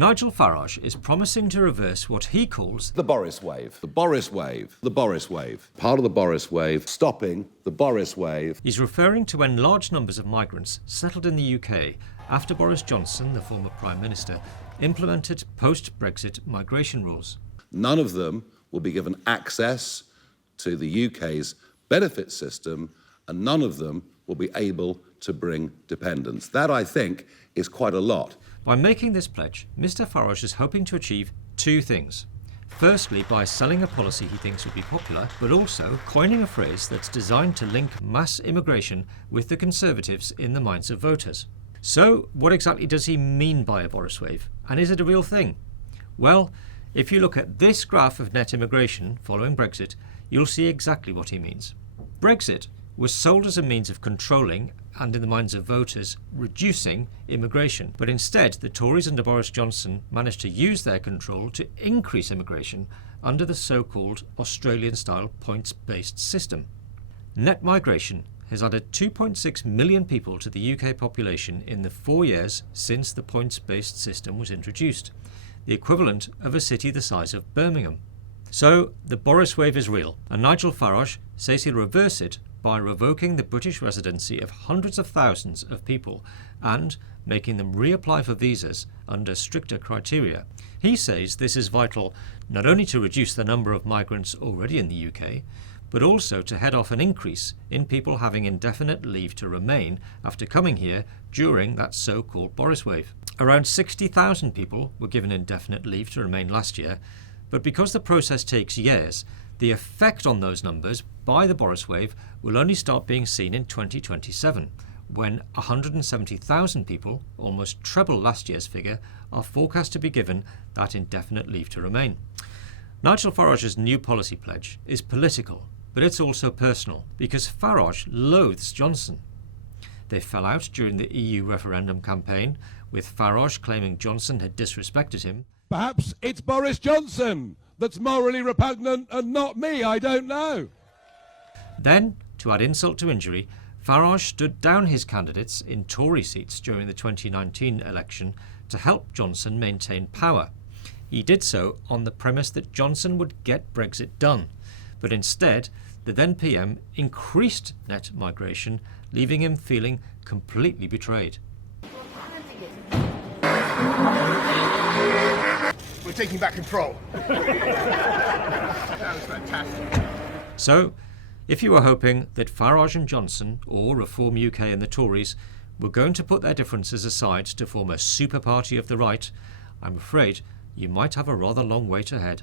Nigel Farage is promising to reverse what he calls the Boris wave. The Boris wave. The Boris wave. Part of the Boris wave, stopping the Boris wave. He's referring to when large numbers of migrants settled in the UK after Boris Johnson, the former Prime Minister, implemented post-Brexit migration rules. None of them will be given access to the UK's benefit system, and none of them will be able to bring dependents. That, I think, is quite a lot. By making this pledge, Mr Farage is hoping to achieve two things. Firstly, by selling a policy he thinks will be popular, but also coining a phrase that's designed to link mass immigration with the Conservatives in the minds of voters. So, what exactly does he mean by a Boriswave? And is it a real thing? Well, if you look at this graph of net immigration following Brexit, you'll see exactly what he means. Brexit was sold as a means of controlling and, in the minds of voters, reducing immigration. But instead, the Tories under Boris Johnson managed to use their control to increase immigration under the so-called Australian-style points-based system. Net migration has added 2.6 million people to the UK population in the 4 years since the points-based system was introduced, the equivalent of a city the size of Birmingham. So, the Boris wave is real, and Nigel Farage says he'll reverse it by revoking the British residency of hundreds of thousands of people and making them reapply for visas under stricter criteria. He says this is vital not only to reduce the number of migrants already in the UK, but also to head off an increase in people having indefinite leave to remain after coming here during that so-called Boris wave. Around 60,000 people were given indefinite leave to remain last year, but because the process takes years, the effect on those numbers by the Boris wave will only start being seen in 2027, when 170,000 people, almost treble last year's figure, are forecast to be given that indefinite leave to remain. Nigel Farage's new policy pledge is political, but it's also personal, because Farage loathes Johnson. They fell out during the EU referendum campaign, with Farage claiming Johnson had disrespected him. Perhaps it's Boris Johnson that's morally repugnant and not me, I don't know. Then, to add insult to injury, Farage stood down his candidates in Tory seats during the 2019 election to help Johnson maintain power. He did so on the premise that Johnson would get Brexit done, but instead, the then PM increased net migration, leaving him feeling completely betrayed. We're taking back control. That was fantastic. So, if you were hoping that Farage and Johnson, or Reform UK and the Tories, were going to put their differences aside to form a super party of the right, I'm afraid you might have a rather long wait ahead.